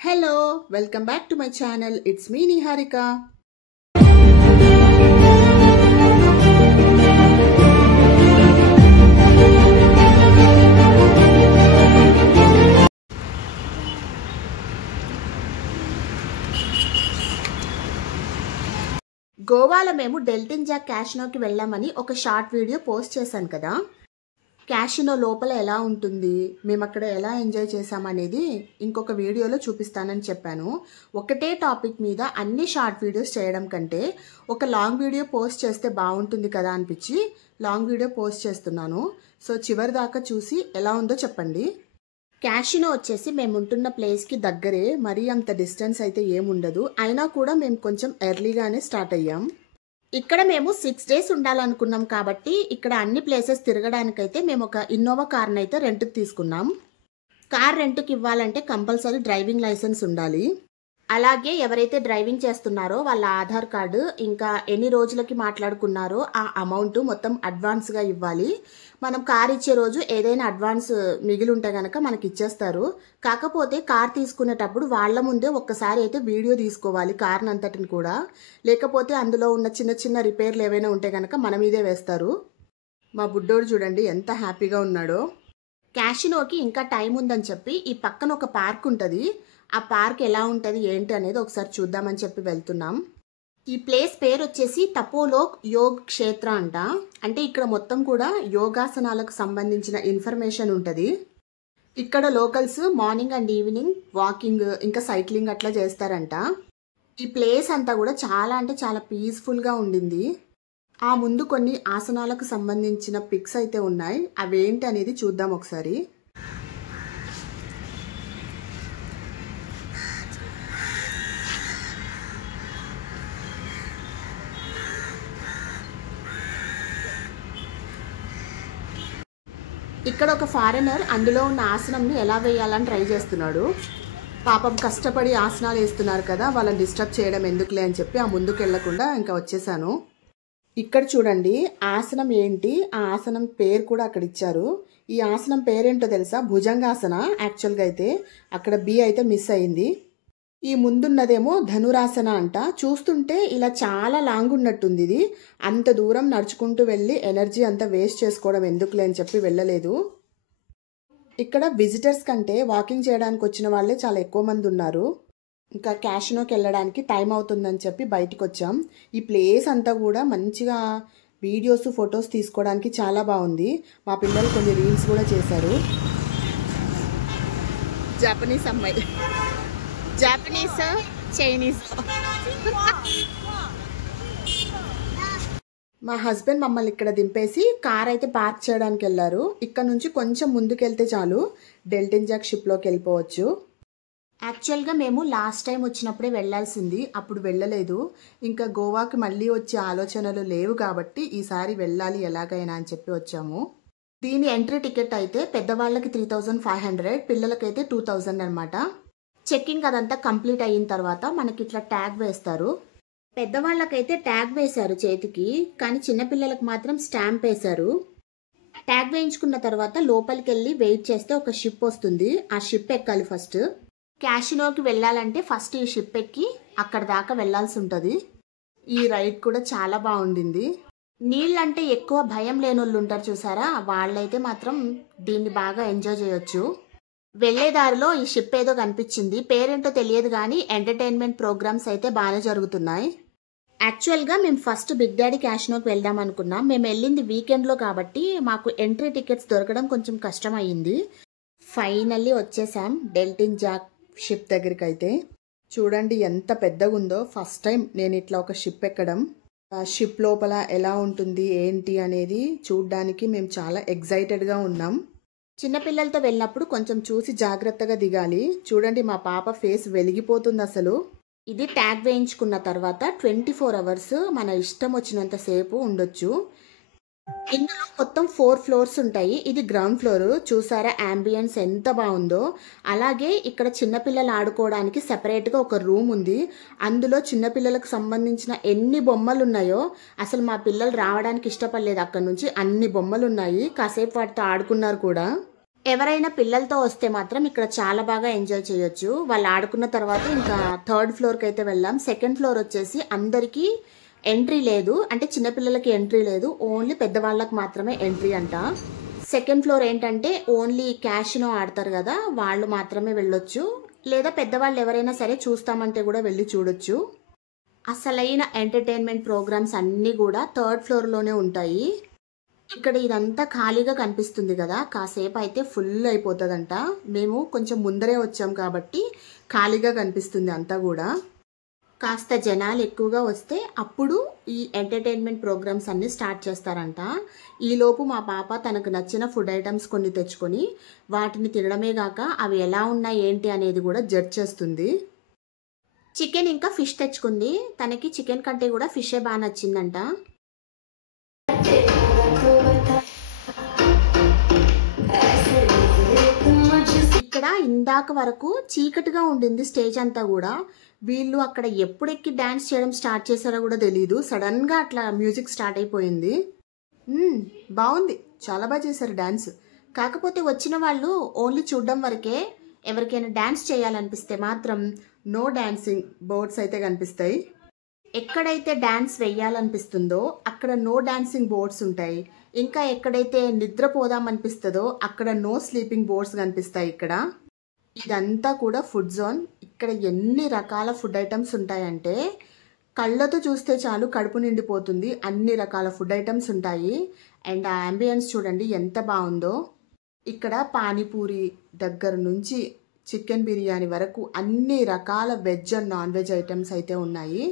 Hello, welcome back to my channel. It's me Niharika. గోవాలో మేము డెల్టిన్ Jack క్యాసినోకి వెళ్ళామని ఒక షార్ట్ వీడియో పోస్ట్ చేశాను కదా. క్యాసినో లోపల ఎలా ఉంటుంది, మేము అక్కడ ఎలా ఎంజాయ్ చేసామనేది ఇంకొక వీడియోలో చూపిస్తానని చెప్పాను. ఒకటే టాపిక్ మీద అన్ని షార్ట్ వీడియోస్ చేయడం కంటే ఒక లాంగ్ వీడియో పోస్ట్ చేస్తే బాగుంటుంది కదా అనిపించి లాంగ్ వీడియో పోస్ట్ చేస్తున్నాను. సో చివరి దాకా చూసి ఎలా ఉందో చెప్పండి. క్యాసినో వచ్చేసి మేము ఉంటున్న ప్లేస్కి దగ్గరే, మరీ అంత డిస్టెన్స్ అయితే ఏముండదు. అయినా కూడా మేము కొంచెం ఎర్లీగానే స్టార్ట్ అయ్యాం. ఇక్కడ మేము 6 days ఉండాలనుకున్నాం కాబట్టి ఇక్కడ అన్ని ప్లేసెస్ తిరగడానికైతే మేము ఒక ఇన్నోవా కార్ని అయితే రెంట్కి తీసుకున్నాం. కార్ రెంట్కి ఇవ్వాలంటే కంపల్సరీ డ్రైవింగ్ లైసెన్స్ ఉండాలి. అలాగే ఎవరైతే డ్రైవింగ్ చేస్తున్నారో వాళ్ళ ఆధార్ కార్డు, ఇంకా ఎన్ని రోజులకి మాట్లాడుకున్నారో ఆ అమౌంట్ మొత్తం అడ్వాన్స్గా ఇవ్వాలి. మనం కార్ ఇచ్చే రోజు ఏదైనా అడ్వాన్స్ మిగిలి ఉంటే కనుక మనకి ఇచ్చేస్తారు. కాకపోతే కార్ తీసుకునేటప్పుడు వాళ్ళ ముందే ఒక్కసారి అయితే వీడియో తీసుకోవాలి కార్ని అంతటిని కూడా. లేకపోతే అందులో ఉన్న చిన్న చిన్న రిపేర్లు ఏవైనా ఉంటే కనుక మన మీదే వేస్తారు. మా బుడ్డోడు చూడండి ఎంత హ్యాపీగా ఉన్నాడో. క్యాసినోకి ఇంకా టైం ఉందని చెప్పి ఈ పక్కన ఒక పార్క్ ఉంటుంది. ఆ పార్క్ ఎలా ఉంటుంది ఏంటి అనేది ఒకసారి చూద్దామని చెప్పి వెళ్తున్నాం. ఈ ప్లేస్ పేరు వచ్చేసి తపోలోక్ యోగ్ క్షేత్ర అంట. అంటే ఇక్కడ మొత్తం కూడా యోగాసనాలకు సంబంధించిన ఇన్ఫర్మేషన్ ఉంటుంది. ఇక్కడ locals morning and evening walking ఇంకా సైక్లింగ్ అట్లా చేస్తారంట. ఈ ప్లేస్ అంతా కూడా చాలా అంటే చాలా పీస్ఫుల్గా ఉండింది. ఆ ముందు కొన్ని ఆసనాలకు సంబంధించిన పిక్స్ అయితే ఉన్నాయి. అవేంటి అనేది చూద్దాం ఒకసారి. ఇక్కడ ఒక ఫారెనర్ అందులో ఉన్న ఆసనంని ఎలా వేయాలని ట్రై చేస్తున్నాడు. పాపం కష్టపడి ఆసనాలు వేస్తున్నారు కదా, వాళ్ళని డిస్టర్బ్ చేయడం ఎందుకులే అని చెప్పి ఆ ముందుకు వెళ్లకుండా ఇంకా వచ్చేసాను. ఇక్కడ చూడండి ఆసనం ఏంటి, ఆ ఆసనం పేరు కూడా అక్కడ ఇచ్చారు. ఈ ఆసనం పేరేంటో తెలుసా? భుజంగాసన. యాక్చువల్గా అయితే అక్కడ బి అయితే మిస్ అయింది. ఈ ముందున్నదేమో ధనురాసన అంట. చూస్తుంటే ఇలా చాలా లాంగ్ ఉన్నట్టుంది. ఇది అంత దూరం నడుచుకుంటూ వెళ్ళి ఎనర్జీ అంతా వేస్ట్ చేసుకోవడం ఎందుకులే అని చెప్పి వెళ్ళలేదు. ఇక్కడ విజిటర్స్ కంటే వాకింగ్ చేయడానికి వచ్చిన వాళ్ళే చాలా ఎక్కువ మంది ఉన్నారు. ఇంకా క్యాసినోకి వెళ్ళడానికి టైం అవుతుందని చెప్పి బయటకు వచ్చాం. ఈ ప్లేస్ అంతా కూడా మంచిగా వీడియోస్ ఫొటోస్ తీసుకోవడానికి చాలా బాగుంది. మా పిల్లలు కొన్ని రీల్స్ కూడా చేశారు. జపనీస్ అమ్మాయి, జాపనీస్ చైనీస్. మా హస్బెండ్ మమ్మల్ని ఇక్కడ దింపేసి కార్ అయితే పార్క్ చేయడానికి వెళ్ళారు. ఇక్కడ నుంచి కొంచెం ముందుకెళ్తే చాలు డెల్టిన్ జాక్ షిప్లోకి వెళ్ళిపోవచ్చు. యాక్చువల్గా మేము లాస్ట్ టైం వచ్చినప్పుడే వెళ్ళాల్సింది, అప్పుడు వెళ్ళలేదు. ఇంకా గోవాకి మళ్ళీ వచ్చే ఆలోచనలు లేవు కాబట్టి ఈసారి వెళ్ళాలి ఎలాగైనా అని చెప్పి వచ్చాము. దీని ఎంట్రీ టికెట్ అయితే పెద్దవాళ్ళకి 3500, పిల్లలకైతే 2000 అనమాట. చెక్కింగ్ అదంతా కంప్లీట్ అయిన తర్వాత మనకి ఇట్లా ట్యాగ్ వేస్తారు. పెద్దవాళ్ళకైతే ట్యాగ్ వేశారు చేతికి, కానీ చిన్నపిల్లలకు మాత్రం స్టాంప్ వేశారు. ట్యాగ్ వేయించుకున్న తర్వాత లోపలికి వెళ్ళి వెయిట్ చేస్తే ఒక షిప్ వస్తుంది. ఆ షిప్ ఎక్కాలి ఫస్ట్. క్యాసినోకి వెళ్ళాలంటే ఫస్ట్ ఈ షిప్ ఎక్కి అక్కడ దాకా వెళ్ళాల్సి ఉంటుంది. ఈ రైడ్ కూడా చాలా బాగుండింది. నీళ్ళంటే ఎక్కువ భయం లేని వాళ్ళు ఉంటారు చూసారా, వాళ్ళైతే మాత్రం దీన్ని బాగా ఎంజాయ్ చేయొచ్చు. వెళ్లేదారిలో ఈ షిప్ ఏదో కనిపించింది, పేరేంటో తెలియదు కానీ ఎంటర్టైన్మెంట్ ప్రోగ్రామ్స్ అయితే బాగానే జరుగుతున్నాయి. యాక్చువల్గా మేము ఫస్ట్ బిగ్ డాడీ క్యాసినోకి వెళ్దాం అనుకున్నాం. మేము వెళ్ళింది వీకెండ్లో కాబట్టి మాకు ఎంట్రీ టికెట్స్ దొరకడం కొంచెం కష్టం అయ్యింది. ఫైనల్లీ వచ్చేసాం డెల్టిన్ జాక్ షిప్ దగ్గరికి. అయితే చూడండి ఎంత పెద్దగా ఉందో. ఫస్ట్ టైం నేను ఇట్లా ఒక షిప్ ఎక్కడం. షిప్ లోపల ఎలా ఉంటుంది ఏంటి అనేది చూడ్డానికి మేము చాలా ఎగ్జైటెడ్గా ఉన్నాం. చిన్నపిల్లలతో వెళ్ళినప్పుడు కొంచెం చూసి జాగ్రత్తగా దిగాలి. చూడండి మా పాప ఫేస్ వెలిగిపోతుంది అసలు. ఇది ట్యాగ్ వేయించుకున్న తర్వాత 24 hours మన ఇష్టం వచ్చినంత సేపు ఉండొచ్చు. ఇందులో మొత్తం 4 floors ఉంటాయి. ఇది గ్రౌండ్ ఫ్లోర్. చూసారా అంబియన్స్ ఎంత బాగుందో. అలాగే ఇక్కడ చిన్నపిల్లలు ఆడుకోవడానికి సెపరేట్గా ఒక రూమ్ ఉంది. అందులో చిన్నపిల్లలకు సంబంధించిన ఎన్ని బొమ్మలు ఉన్నాయో అసలు మా పిల్లలు రావడానికి ఇష్టపడలేదు. అక్కడ నుంచి అన్ని బొమ్మలు ఉన్నాయి. కాసేపు వాటితో ఆడుకున్నారు కూడా. ఎవరైనా పిల్లలతో వస్తే మాత్రం ఇక్కడ చాలా బాగా ఎంజాయ్ చేయొచ్చు. వాళ్ళు ఆడుకున్న తర్వాత ఇంకా 3rd ఫ్లోర్కి అయితే వెళ్ళాం. 2nd ఫ్లోర్ వచ్చేసి అందరికీ ఎంట్రీ లేదు, అంటే చిన్నపిల్లలకి ఎంట్రీ లేదు, ఓన్లీ పెద్దవాళ్ళకి మాత్రమే ఎంట్రీ అంట. 2nd ఫ్లోర్ ఏంటంటే ఓన్లీ క్యాషినో ఆడతారు కదా, వాళ్ళు మాత్రమే వెళ్ళొచ్చు, లేదా పెద్దవాళ్ళు ఎవరైనా సరే చూస్తామంటే కూడా వెళ్ళి చూడొచ్చు. అసలైన ఎంటర్టైన్మెంట్ ప్రోగ్రామ్స్ అన్నీ కూడా 3rd ఫ్లోర్లోనే ఉంటాయి. ఇక్కడ ఇదంతా ఖాళీగా కనిపిస్తుంది కదా, కాసేపు అయితే ఫుల్ అయిపోతుందంట. మేము కొంచెం ముందరే వచ్చాం కాబట్టి ఖాళీగా కనిపిస్తుంది అంతా కూడా. కాస్త జనాలు ఎక్కువగా వస్తే అప్పుడు ఈ ఎంటర్టైన్మెంట్ ప్రోగ్రామ్స్ అన్నీ స్టార్ట్ చేస్తారంట. ఈలోపు మా పాప తనకు నచ్చిన ఫుడ్ ఐటమ్స్ కొన్ని తెచ్చుకొని వాటిని తినడమే కాక అవి ఎలా ఉన్నాయి ఏంటి అనేది కూడా జడ్జ్ చేస్తుంది. చికెన్ ఇంకా ఫిష్ తెచ్చుకుంది. తనకి చికెన్ కంటే కూడా ఫిషే బాగా నచ్చిందంట. ఇక్కడ ఇందాక వరకు చీకటిగా ఉండింది స్టేజ్ అంతా కూడా. వీళ్ళు అక్కడ ఎప్పుడెక్కి డ్యాన్స్ చేయడం స్టార్ట్ చేశారో కూడా తెలియదు, సడన్గా అట్లా మ్యూజిక్ స్టార్ట్ అయిపోయింది. బాగుంది, చాలా బాగా చేశారు డ్యాన్స్. కాకపోతే వచ్చిన వాళ్ళు ఓన్లీ చూడడం వరకే. ఎవరికైనా డ్యాన్స్ చేయాలనిపిస్తే మాత్రం నో డాన్సింగ్ బోర్డ్స్ అయితే కనిపిస్తాయి. ఎక్కడైతే డ్యాన్స్ వెయ్యాలనిపిస్తుందో అక్కడ నో డాన్సింగ్ బోర్డ్స్ ఉంటాయి. ఇంకా ఎక్కడైతే నిద్రపోదామనిపిస్తుందో అక్కడ నో స్లీపింగ్ బోర్డ్స్ కనిపిస్తాయి. ఇక్కడ ఇదంతా కూడా ఫుడ్ జోన్. ఇక్కడ ఎన్ని రకాల ఫుడ్ ఐటమ్స్ ఉంటాయంటే కళ్ళతో చూస్తే చాలు కడుపు నిండిపోతుంది. అన్ని రకాల ఫుడ్ ఐటమ్స్ ఉంటాయి. అండ్ ఆ అంబియన్స్ చూడండి ఎంత బాగుందో. ఇక్కడ పానీపూరి దగ్గర నుంచి చికెన్ బిర్యానీ వరకు అన్ని రకాల veg and non veg items అయితే ఉన్నాయి.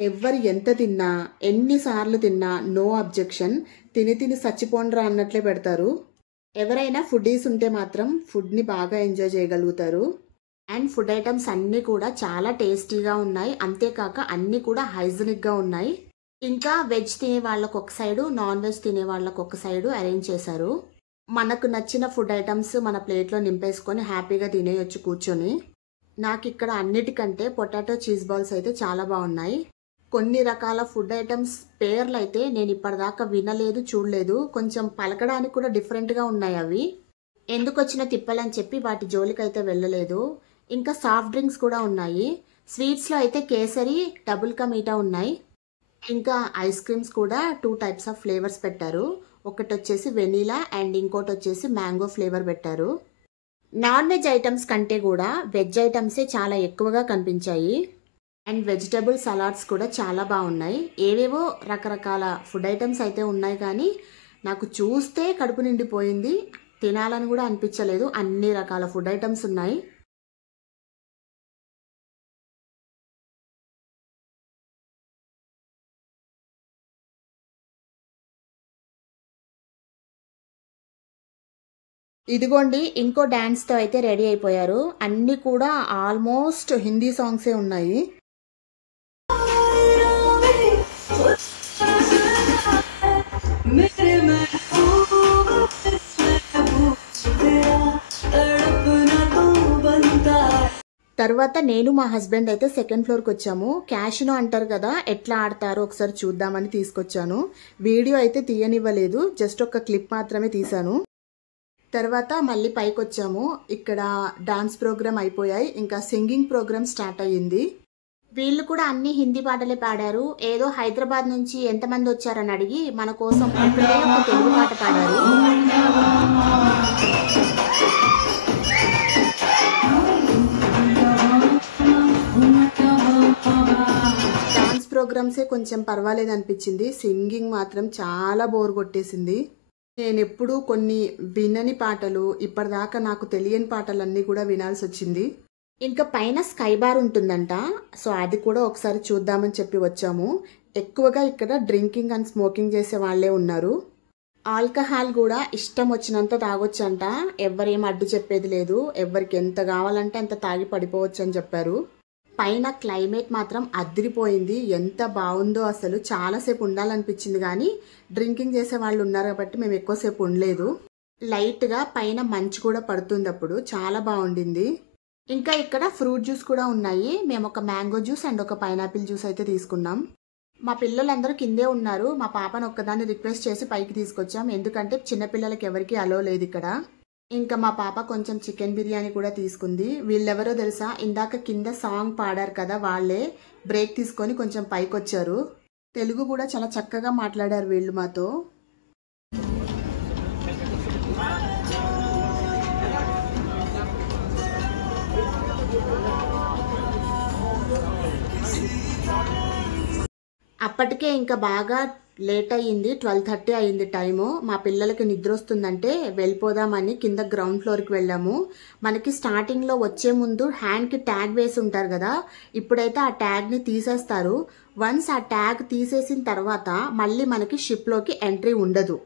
ఎవరు ఎంత తిన్నా ఎన్నిసార్లు తిన్నా నో అబ్జెక్షన్. తిని తిని చచ్చిపోండ్రా అన్నట్లే పెడతారు. ఎవరైనా ఫుడీస్ ఉంటే మాత్రం ఫుడ్ని బాగా ఎంజాయ్ చేయగలుగుతారు. అండ్ ఫుడ్ ఐటమ్స్ అన్నీ కూడా చాలా టేస్టీగా ఉన్నాయి. అంతేకాక అన్నీ కూడా హైజీనిక్గా ఉన్నాయి. ఇంకా వెజ్ తినే వాళ్ళకు ఒక సైడు, నాన్ వెజ్ తినే వాళ్ళకు ఒక సైడు అరేంజ్ చేశారు. మనకు నచ్చిన ఫుడ్ ఐటమ్స్ మన ప్లేట్లో నింపేసుకొని హ్యాపీగా తినేయొచ్చు కూర్చొని. నాకు ఇక్కడ అన్నిటికంటే పొటాటో చీజ్ బాల్స్ అయితే చాలా బాగున్నాయి. కొన్ని రకాల ఫుడ్ ఐటమ్స్ పేర్లు అయితే నేను ఇప్పటిదాకా వినలేదు, చూడలేదు. కొంచెం పలకడానికి కూడా డిఫరెంట్గా ఉన్నాయి అవి. ఎందుకు వచ్చిన తిప్పలని చెప్పి వాటి జోలికి అయితే వెళ్ళలేదు. ఇంకా సాఫ్ట్ డ్రింక్స్ కూడా ఉన్నాయి. స్వీట్స్లో అయితే కేసరి, డబుల్ కా మీఠా ఉన్నాయి. ఇంకా ఐస్ క్రీమ్స్ కూడా 2 టైప్స్ ఆఫ్ ఫ్లేవర్స్ పెట్టారు. ఒకటి వచ్చేసి వెనీలా అండ్ ఇంకోటి వచ్చేసి మ్యాంగో ఫ్లేవర్ పెట్టారు. నాన్ వెజ్ ఐటమ్స్ కంటే కూడా వెజ్ ఐటమ్సే చాలా ఎక్కువగా కనిపించాయి. అండ్ వెజిటబుల్ సలాడ్స్ కూడా చాలా బాగున్నాయి. ఏవేవో రకరకాల ఫుడ్ ఐటమ్స్ అయితే ఉన్నాయి, కానీ నాకు చూస్తే కడుపు నిండిపోయింది. తినాలని కూడా అనిపించలేదు. అన్ని రకాల ఫుడ్ ఐటమ్స్ ఉన్నాయి. ఇదిగోండి ఇంకో డ్యాన్స్తో అయితే రెడీ అయిపోయారు. అన్నీ కూడా ఆల్మోస్ట్ హిందీ సాంగ్సే ఉన్నాయి. తర్వాత నేను మా హస్బెండ్ అయితే 2nd ఫ్లోర్కి వచ్చాము. క్యాషినో అంటారు కదా, ఎట్లా ఆడతారో ఒకసారి చూద్దామని తీసుకొచ్చాను. వీడియో అయితే తీయనివ్వలేదు, జస్ట్ ఒక క్లిప్ మాత్రమే తీశాను. తర్వాత మళ్ళీ పైకి వచ్చాము. ఇక్కడ డాన్స్ ప్రోగ్రామ్ అయిపోయాయి, ఇంకా సింగింగ్ ప్రోగ్రామ్ స్టార్ట్ అయ్యింది. వీళ్ళు కూడా అన్ని హిందీ పాటలే పాడారు. ఏదో హైదరాబాద్ నుంచి ఎంతమంది వచ్చారని అడిగి మన కోసం ఒకటే ఒక తెలుగు పాట పాడారు. డాన్స్ ప్రోగ్రామ్సే కొంచెం పర్వాలేదు అనిపించింది. సింగింగ్ మాత్రం చాలా బోర్ కొట్టేసింది. నేను ఎప్పుడూ కొన్ని వినని పాటలు, ఇప్పటిదాకా నాకు తెలియని పాటలన్నీ కూడా వినాల్సి వచ్చింది. ఇంకా పైన స్కై బార్ ఉంటుందంట, సో అది కూడా ఒకసారి చూద్దామని చెప్పి వచ్చాము. ఎక్కువగా ఇక్కడ డ్రింకింగ్ అండ్ స్మోకింగ్ చేసే వాళ్ళే ఉన్నారు. ఆల్కహాల్ కూడా ఇష్టం వచ్చినంత తాగొచ్చంట. ఎవరేం అడ్డు చెప్పేది లేదు. ఎవరికి ఎంత కావాలంటే అంత తాగి పడిపోవచ్చు అని చెప్పారు. పైన క్లైమేట్ మాత్రం అదిరిపోయింది. ఎంత బాగుందో అసలు. చాలాసేపు ఉండాలనిపించింది, కానీ డ్రింకింగ్ చేసే వాళ్ళు ఉన్నారు కాబట్టి మేము ఎక్కువసేపు ఉండలేదు. లైట్గా పైన మంచు కూడా పడుతుంది అప్పుడు. చాలా బాగుండింది. ఇంకా ఇక్కడ ఫ్రూట్ జ్యూస్ కూడా ఉన్నాయి. మేము ఒక మ్యాంగో జ్యూస్ అండ్ ఒక పైనాపిల్ జ్యూస్ అయితే తీసుకున్నాం. మా పిల్లలందరూ కిందే ఉన్నారు. మా పాపను ఒక్కదాన్ని రిక్వెస్ట్ చేసి పైకి తీసుకొచ్చాం, ఎందుకంటే చిన్నపిల్లలకి ఎవరికి అలో లేదు ఇక్కడ. ఇంకా మా పాప కొంచెం చికెన్ బిర్యానీ కూడా తీసుకుంది. వీళ్ళెవరో తెలుసా, ఇందాక కింద సాంగ్ పాడారు కదా వాళ్ళే. బ్రేక్ తీసుకొని కొంచెం పైకొచ్చారు. తెలుగు కూడా చాలా చక్కగా మాట్లాడారు వీళ్ళు మాతో. అప్పటికే ఇంకా బాగా లేట్ అయ్యింది, 12:30 అయ్యింది టైము. మా పిల్లలకి నిద్ర వస్తుందంటే వెళ్ళిపోదామని కింద గ్రౌండ్ ఫ్లోర్కి వెళ్ళాము. మనకి స్టార్టింగ్లో వచ్చే ముందు హ్యాండ్కి ట్యాగ్ వేసి ఉంటారు కదా, ఇప్పుడైతే ఆ ట్యాగ్ని తీసేస్తారు. వన్స్ ఆ ట్యాగ్ తీసేసిన తర్వాత మళ్ళీ మనకి షిప్లోకి ఎంట్రీ ఉండదు.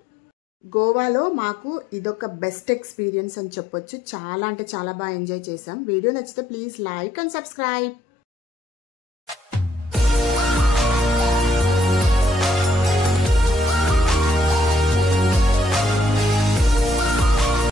గోవాలో మాకు ఇదొక బెస్ట్ ఎక్స్పీరియన్స్ అని చెప్పొచ్చు. చాలా అంటే చాలా బాగా ఎంజాయ్ చేసాం. వీడియో నచ్చితే ప్లీజ్ లైక్ అండ్ సబ్స్క్రైబ్.